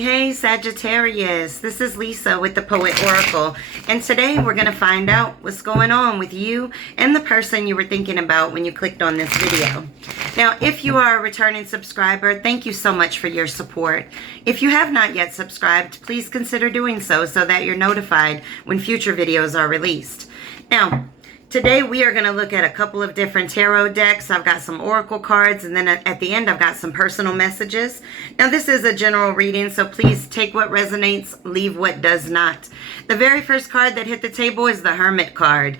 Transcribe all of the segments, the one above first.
Hey, Sagittarius. This is Lisa with the Poet Oracle. And today we're going to find out what's going on with you and the person you were thinking about when you clicked on this video. Now, if you are a returning subscriber, thank you so much for your support. If you have not yet subscribed, please consider doing so that you're notified when future videos are released. Now, today we are going to look at a couple of different tarot decks. I've got some oracle cards, and then at the end I've got some personal messages. Now this is a general reading, so please take what resonates, leave what does not. The very first card that hit the table is the Hermit card.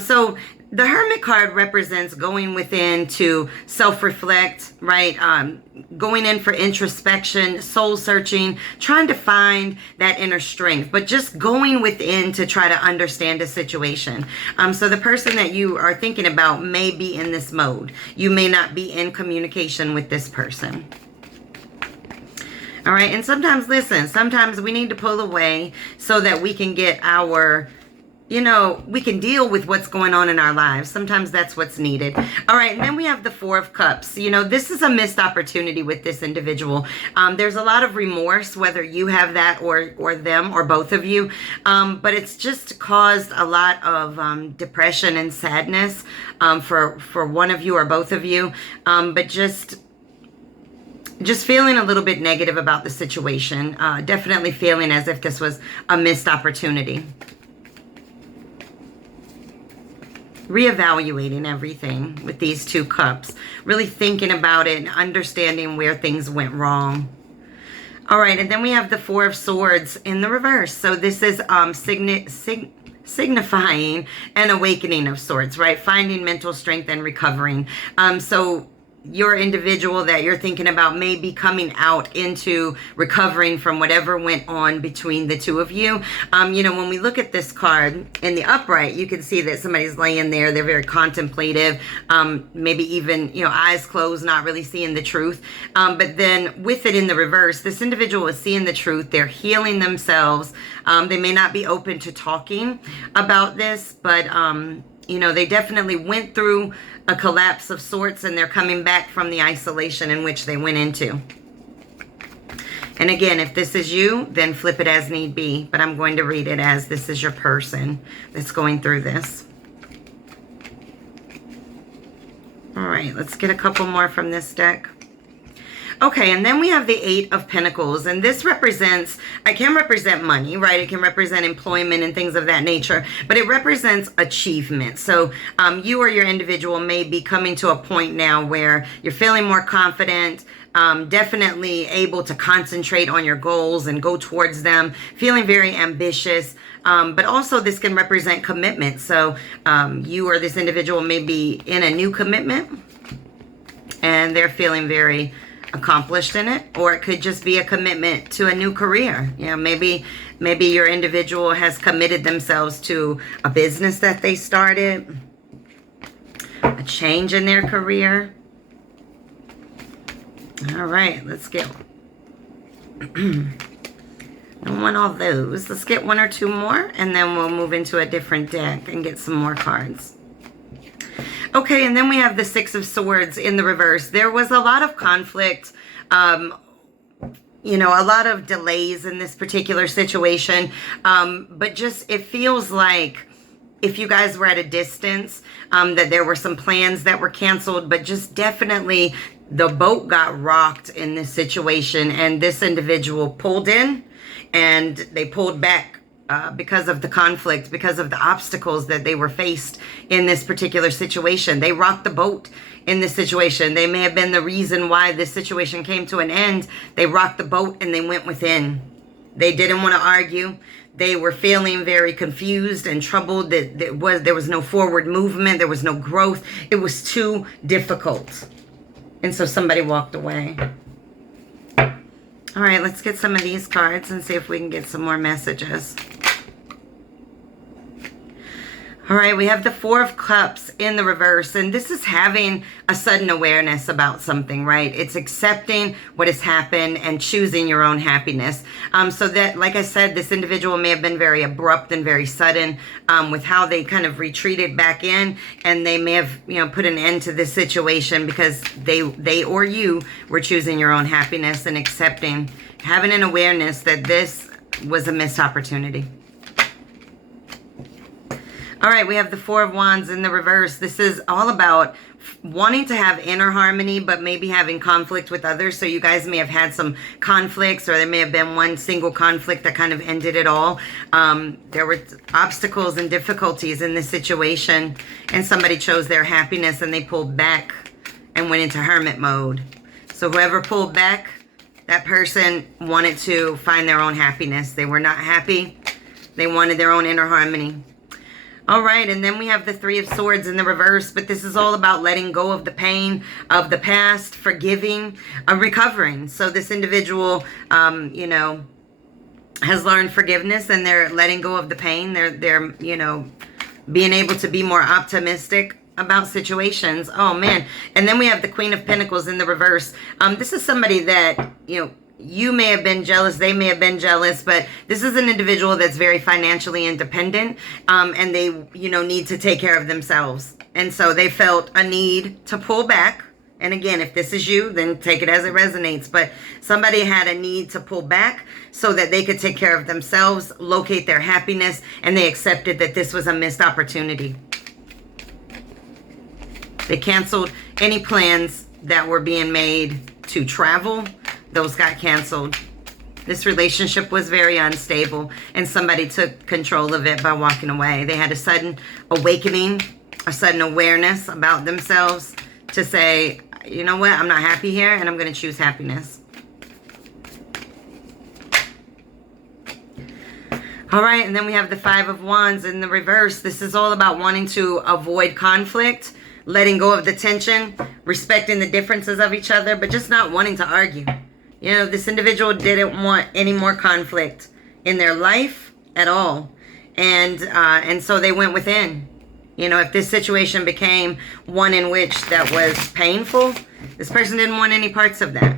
So the Hermit card represents going within to self-reflect, right? Going in for introspection, soul searching, trying to find that inner strength, but just going within to try to understand a situation. So the person that you are thinking about may be in this mode. You may not be in communication with this person. All right, and sometimes, listen, sometimes we need to pull away so that we can get our, we can deal with what's going on in our lives. Sometimes that's what's needed. All right, and then we have the Four of Cups. This is a missed opportunity with this individual. There's a lot of remorse, whether you have that or them or both of you. But it's just caused a lot of depression and sadness for one of you or both of you. But just feeling a little bit negative about the situation. Definitely feeling as if this was a missed opportunity. Reevaluating everything with these two cups. Really thinking about it and understanding where things went wrong. All right, and then we have the Four of Swords in the reverse. So this is signifying an awakening of sorts, right? Finding mental strength and recovering. So your individual that you're thinking about may be coming out into recovering from whatever went on between the two of you. When we look at this card in the upright, you can see that somebody's laying there. They're very contemplative, maybe even, eyes closed, not really seeing the truth. But then with it in the reverse, this individual is seeing the truth. They're healing themselves. They may not be open to talking about this, but they definitely went through a collapse of sorts, and they're coming back from the isolation in which they went into. And again, if this is you, then flip it as need be. But I'm going to read it as this is your person that's going through this. All right, let's get a couple more from this deck. Okay, and then we have the Eight of Pentacles, and this represents, it can represent money, right? It can represent employment and things of that nature, but it represents achievement. So you or your individual may be coming to a point now where you're feeling more confident, definitely able to concentrate on your goals and go towards them, feeling very ambitious, but also this can represent commitment. So you or this individual may be in a new commitment, and they're feeling very accomplished in it, or it could just be a commitment to a new career. Maybe your individual has committed themselves to a business that they started, a change in their career. All right, let's get I don't want all those. Let's get one or two more, and then we'll move into a different deck and get some more cards. Okay, and then we have the Six of Swords in the reverse. There was a lot of conflict, a lot of delays in this particular situation, but just it feels like if you guys were at a distance, that there were some plans that were canceled, but just definitely the boat got rocked in this situation, and this individual pulled in and they pulled back. Because of the conflict, because of the obstacles that they were faced in this particular situation. They rocked the boat in this situation. They may have been the reason why this situation came to an end. They rocked the boat and they went within. They didn't want to argue. They were feeling very confused and troubled. There was no forward movement. There was no growth. It was too difficult. And so somebody walked away. All right, let's get some of these cards and see if we can get some more messages. All right, we have the Four of Cups in the reverse, and this is having a sudden awareness about something, right? It's accepting what has happened and choosing your own happiness. So that, like I said, this individual may have been very abrupt and very sudden with how they kind of retreated back in, and they may have, you know, put an end to this situation because they or you were choosing your own happiness and accepting, having an awareness that this was a missed opportunity. All right, we have the Four of Wands in the reverse. This is all about wanting to have inner harmony, but maybe having conflict with others. So you guys may have had some conflicts, or there may have been one single conflict that kind of ended it all. There were obstacles and difficulties in this situation, and somebody chose their happiness and they pulled back and went into hermit mode. So whoever pulled back, that person wanted to find their own happiness. They were not happy. They wanted their own inner harmony. All right, and then we have the Three of Swords in the reverse, but this is all about letting go of the pain of the past, forgiving, recovering. So this individual, you know, has learned forgiveness, and they're letting go of the pain. They're, you know, being able to be more optimistic about situations. Oh, man. And then we have the Queen of Pentacles in the reverse. This is somebody that, you know, you may have been jealous, they may have been jealous, but this is an individual that's very financially independent, and they, you know, need to take care of themselves. And so they felt a need to pull back. And again, if this is you, then take it as it resonates. But somebody had a need to pull back so that they could take care of themselves, locate their happiness, and they accepted that this was a missed opportunity. They canceled any plans that were being made to travel. Those got canceled. This relationship was very unstable, and somebody took control of it by walking away. They had a sudden awakening, a sudden awareness about themselves to say, you know what, I'm not happy here, and I'm going to choose happiness. All right, and then we have the Five of Wands in the reverse. This is all about wanting to avoid conflict, letting go of the tension, respecting the differences of each other, but just not wanting to argue. You know, this individual didn't want any more conflict in their life at all. And so they went within. You know, if this situation became one in which that was painful, this person didn't want any parts of that.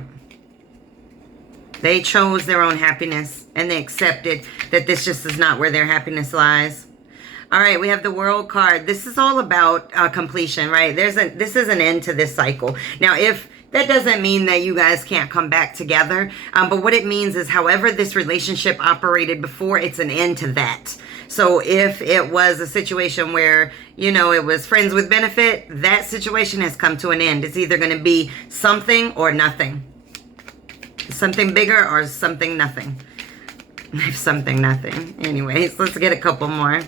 They chose their own happiness, and they accepted that this just is not where their happiness lies. All right, we have the World card. This is all about completion, right? This is an end to this cycle. Now, if that doesn't mean that you guys can't come back together, but what it means is however this relationship operated before, it's an end to that. So if it was a situation where, you know, it was friends with benefit, that situation has come to an end. It's either going to be something or nothing. Something bigger or something nothing. Something nothing. Anyways, let's get a couple more.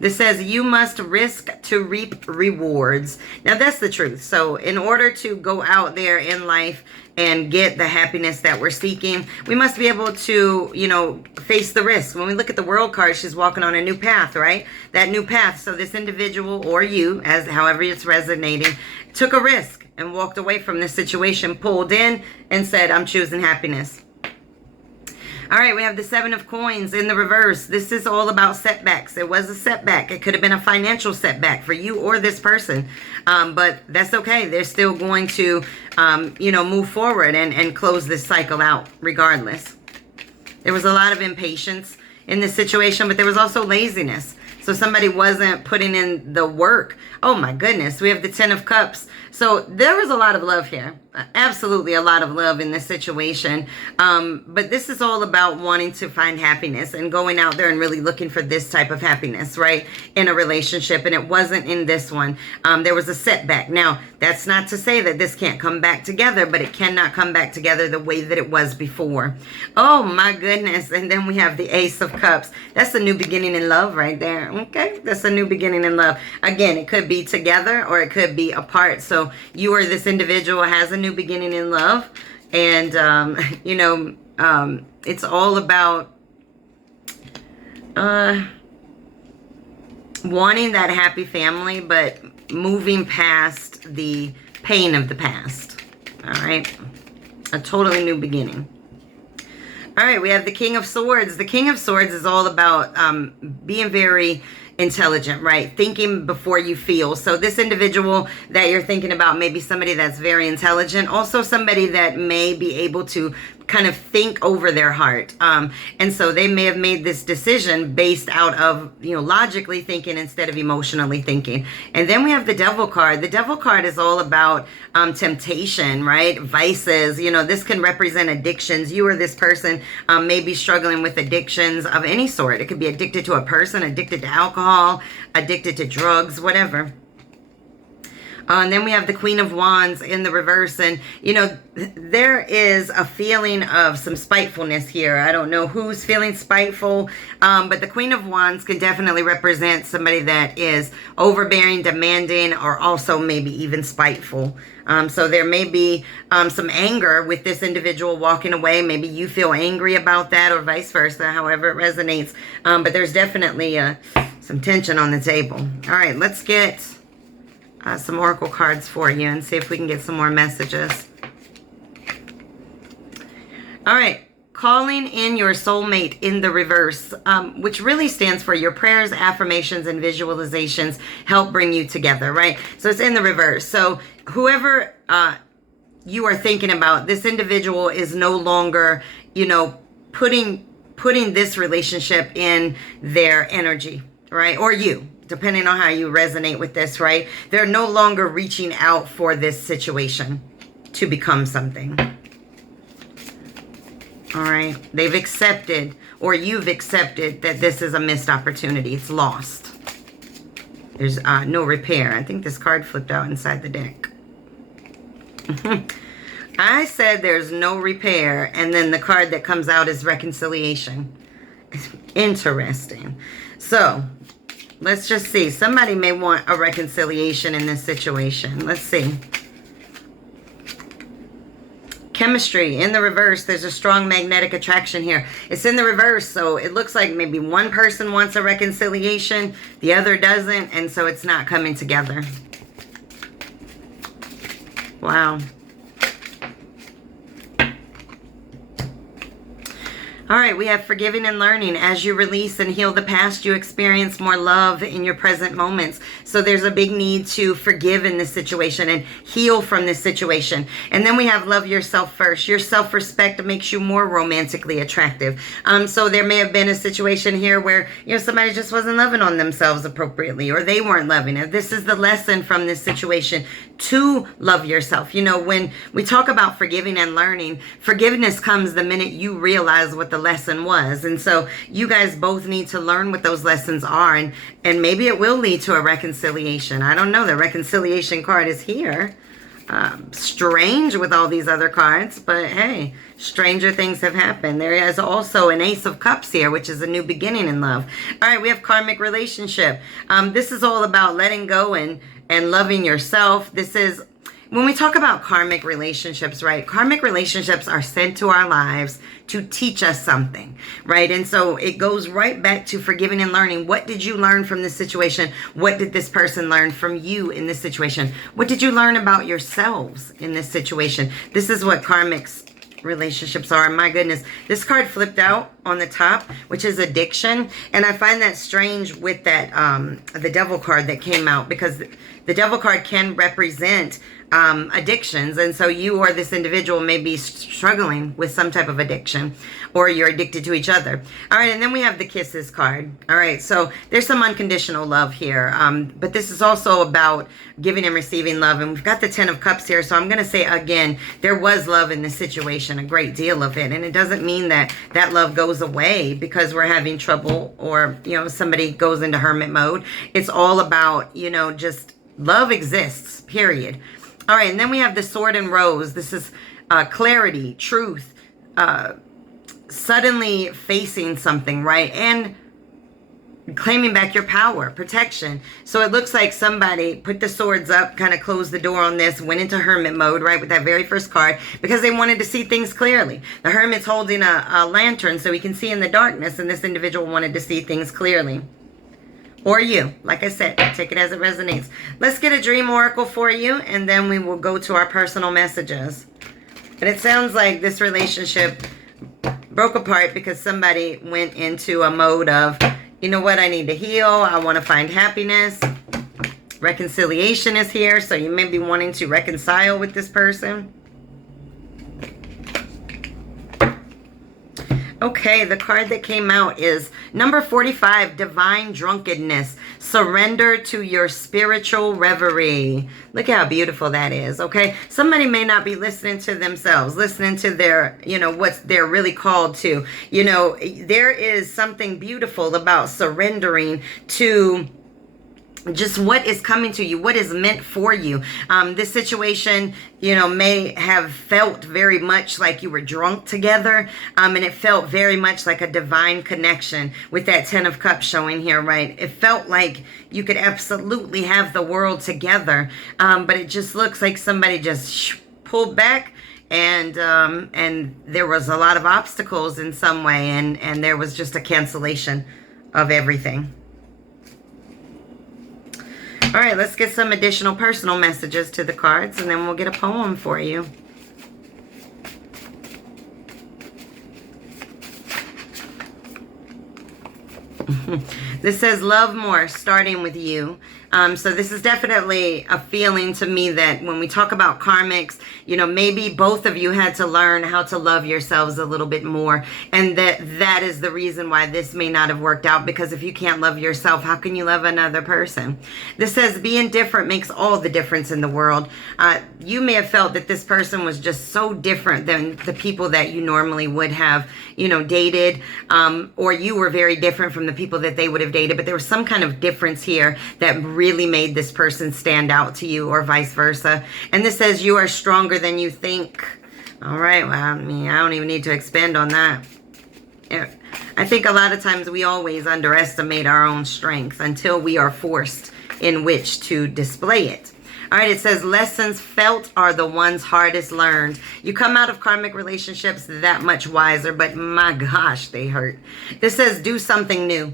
This says, you must risk to reap rewards. Now, that's the truth. So in order to go out there in life and get the happiness that we're seeking, we must be able to, you know, face the risks. When we look at the World card, she's walking on a new path, right? That new path. So this individual, or you, as however it's resonating, took a risk and walked away from this situation, pulled in and said, I'm choosing happiness. All right, we have the Seven of Coins in the reverse. This is all about setbacks. It was a setback. It could have been a financial setback for you or this person. But that's okay. They're still going to, you know, move forward and close this cycle out regardless. There was a lot of impatience in this situation, but there was also laziness. So somebody wasn't putting in the work. Oh my goodness, we have the Ten of Cups. So there was a lot of love here. Absolutely a lot of love in this situation. But this is all about wanting to find happiness and going out there and really looking for this type of happiness, right? In a relationship. And it wasn't in this one. There was a setback. Now, that's not to say that this can't come back together, but it cannot come back together the way that it was before. Oh my goodness. And then we have the Ace of Cups. That's a new beginning in love right there. Okay, that's a new beginning in love. Again, it could be together or it could be apart. So you or this individual has a new beginning in love. And, you know, it's all about wanting that happy family, but moving past the pain of the past. All right. A totally new beginning. All right, we have the King of Swords. The King of Swords is all about being very intelligent, right? Thinking before you feel. So this individual that you're thinking about may be somebody that's very intelligent. Also somebody that may be able to kind of think over their heart. And so they may have made this decision based out of, you know, logically thinking instead of emotionally thinking. And then we have the Devil card. The Devil card is all about temptation, right? Vices. You know, this can represent addictions. You or this person may be struggling with addictions of any sort. It could be addicted to a person, addicted to alcohol, addicted to drugs, whatever. And then we have the Queen of Wands in the reverse. And, you know, there is a feeling of some spitefulness here. I don't know who's feeling spiteful, but the Queen of Wands can definitely represent somebody that is overbearing, demanding, or also maybe even spiteful. So there may be some anger with this individual walking away. Maybe you feel angry about that or vice versa, however it resonates. But there's definitely some tension on the table. All right, let's get some oracle cards for you and see if we can get some more messages. All right, calling in your soulmate in the reverse, which really stands for your prayers, affirmations, and visualizations help bring you together, right? So it's in the reverse. So whoever you are thinking about, this individual is no longer, you know, putting this relationship in their energy, right? Or you, depending on how you resonate with this, right? They're no longer reaching out for this situation to become something. All right. They've accepted, or you've accepted, that this is a missed opportunity. It's lost. There's no repair. I think this card flipped out inside the deck. I said there's no repair, and then the card that comes out is reconciliation. Interesting. So let's just see. Somebody may want a reconciliation in this situation. Let's see. Chemistry in the reverse. There's a strong magnetic attraction here. It's in the reverse, so it looks like maybe one person wants a reconciliation, the other doesn't, and so it's not coming together. Wow. All right, we have forgiving and learning. As you release and heal the past, you experience more love in your present moments. So there's a big need to forgive in this situation and heal from this situation. And then we have love yourself first. Your self-respect makes you more romantically attractive. So there may have been a situation here where, you know, somebody just wasn't loving on themselves appropriately, or they weren't loving it. This is the lesson from this situation, to love yourself. You know, when we talk about forgiving and learning, forgiveness comes the minute you realize what the lesson was. And so you guys both need to learn what those lessons are, and maybe it will lead to a reconciliation. I don't know. The reconciliation card is here. Strange with all these other cards, but hey, stranger things have happened. There is also an Ace of Cups here, which is a new beginning in love. All right, we have karmic relationship. This is all about letting go and loving yourself. This is, when we talk about karmic relationships, right? Karmic relationships are sent to our lives to teach us something, right? And so it goes right back to forgiving and learning. What did you learn from this situation? What did this person learn from you in this situation? What did you learn about yourselves in this situation? This is what karmic relationships are. My goodness, this card flipped out on the top, which is addiction, and I find that strange with that the Devil card that came out, because the Devil card can represent addictions, and so you or this individual may be struggling with some type of addiction, or you're addicted to each other. All right, and then we have the Kisses card. All right, so there's some unconditional love here, but this is also about giving and receiving love, and we've got the Ten of Cups here, so I'm going to say again, there was love in this situation, a great deal of it, and it doesn't mean that that love goes away because we're having trouble, or, you know, somebody goes into hermit mode. It's all about, you know, just love exists, period. All right, and then we have the Sword and Rose. This is clarity, truth, suddenly facing something, right? And claiming back your power, protection. So it looks like somebody put the swords up, kind of closed the door on this, went into hermit mode, right, with that very first card, because they wanted to see things clearly. The hermit's holding a lantern so he can see in the darkness, and this individual wanted to see things clearly. Or you. Like I said, take it as it resonates. Let's get a dream oracle for you, and then we will go to our personal messages. And it sounds like this relationship broke apart because somebody went into a mode of, you know what, I need to heal. I want to find happiness. Reconciliation is here, so you may be wanting to reconcile with this person. Okay, the card that came out is number 45, Divine Drunkenness. Surrender to your spiritual reverie. Look how beautiful that is, okay? Somebody may not be listening to themselves, listening to their, you know, what they're really called to. You know, there is something beautiful about surrendering to just what is coming to you, what is meant for you. This situation, you know, may have felt very much like you were drunk together. And it felt very much like a divine connection with that 10 of Cups showing here, right? It felt like you could absolutely have the world together. But it just looks like somebody just pulled back, and there was a lot of obstacles in some way, and there was just a cancellation of everything. All right, let's get some additional personal messages to the cards, and then we'll get a poem for you. This says, love more, starting with you. So this is definitely a feeling to me that when we talk about karmics, you know, maybe both of you had to learn how to love yourselves a little bit more. And that is the reason why this may not have worked out, because if you can't love yourself, how can you love another person? This says, being different makes all the difference in the world. You may have felt that this person was just so different than the people that you normally would have, you know, dated, or you were very different from the people that they would have dated, but there was some kind of difference here that really made this person stand out to you, or vice versa. And this says, you are stronger than you think. All right, well, I mean, I don't even need to expand on that. I think a lot of times we always underestimate our own strength until we are forced in which to display it. All right, it says, lessons felt are the ones hardest learned. You come out of karmic relationships that much wiser, but my gosh, they hurt. This says, do something new.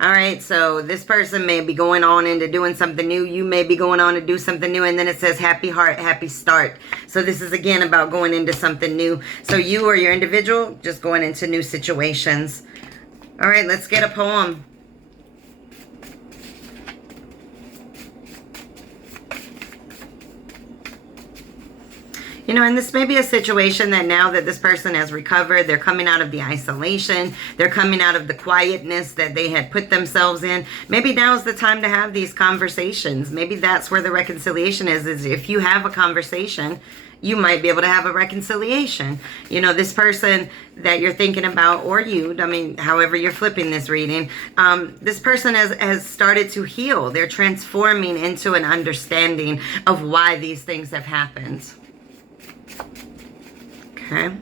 All right, so this person may be going on into doing something new. You may be going on to do something new. And then it says, happy heart, happy start. So this is, again, about going into something new. So you or your individual just going into new situations. All right, let's get a poem. You know, and this may be a situation that now that this person has recovered, they're coming out of the isolation, they're coming out of the quietness that they had put themselves in. Maybe now's the time to have these conversations. Maybe that's where the reconciliation is if you have a conversation, you might be able to have a reconciliation. You know, this person that you're thinking about, or you, I mean, however you're flipping this reading, this person has started to heal. They're transforming into an understanding of why these things have happened. Okay.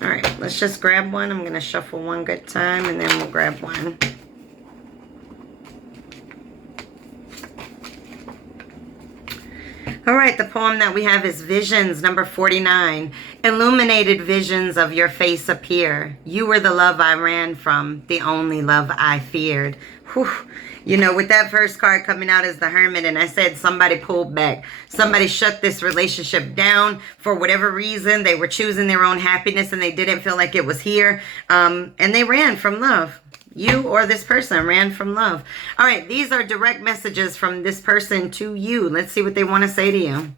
All right, let's just grab one. I'm going to shuffle one good time, and then we'll grab one. All right, the poem that we have is Visions, number 49. Illuminated visions of your face appear. You were the love I ran from, the only love I feared. Whew. You know, with that first card coming out as the Hermit, and I said somebody pulled back. Somebody shut this relationship down for whatever reason. They were choosing their own happiness, and they didn't feel like it was here. And they ran from love. You or this person ran from love. All right, these are direct messages from this person to you. Let's see what they want to say to you.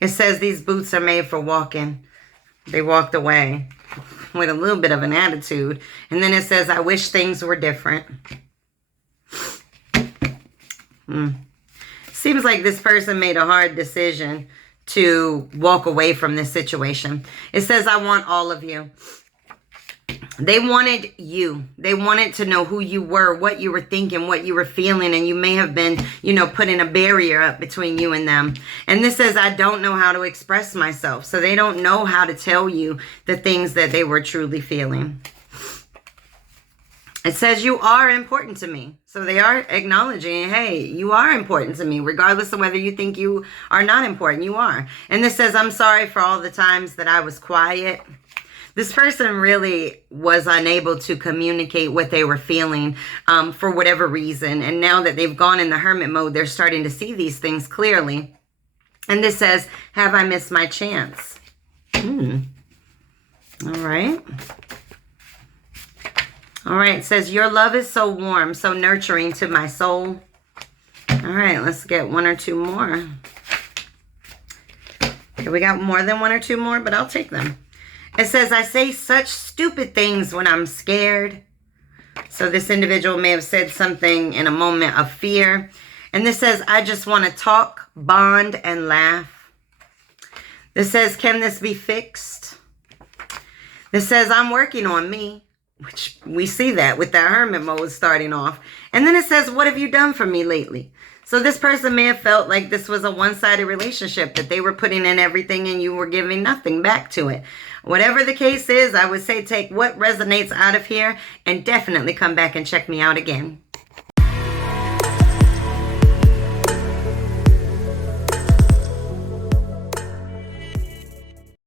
It says these boots are made for walking. They walked away with a little bit of an attitude. And then it says, I wish things were different. Seems like this person made a hard decision to walk away from this situation. It says, I want all of you. They wanted you. They wanted to know who you were, what you were thinking, what you were feeling, and you may have been, you know, putting a barrier up between you and them. And this says, I don't know how to express myself. So they don't know how to tell you the things that they were truly feeling. It says you are important to me. So they are acknowledging, hey, you are important to me, regardless of whether you think you are not important. You are. And this says, I'm sorry for all the times that I was quiet. This person really was unable to communicate what they were feeling for whatever reason. And now that they've gone in the hermit mode, they're starting to see these things clearly. And this says, have I missed my chance? All right. All right, it says, your love is so warm, so nurturing to my soul. All right, let's get one or two more. Okay, we got more than one or two more, but I'll take them. It says, I say such stupid things when I'm scared. So this individual may have said something in a moment of fear. And this says, I just want to talk, bond, and laugh. This says, can this be fixed? This says, I'm working on me. Which we see that with that hermit mode starting off. And then it says, what have you done for me lately? So this person may have felt like this was a one-sided relationship, that they were putting in everything and you were giving nothing back to it. Whatever the case is, I would say take what resonates out of here and definitely come back and check me out again.